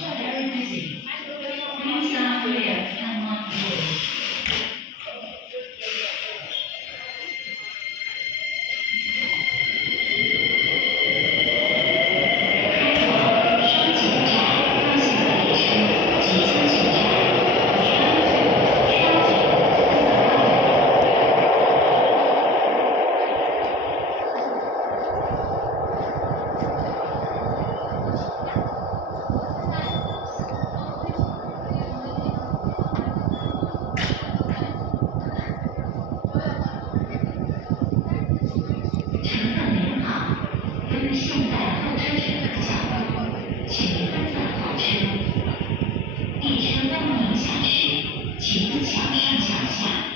very busy. Please stop clear and not move. 乘客您好，由于现在候车者的脚步，请分散候车。列车光临下时，请勿抢上抢下。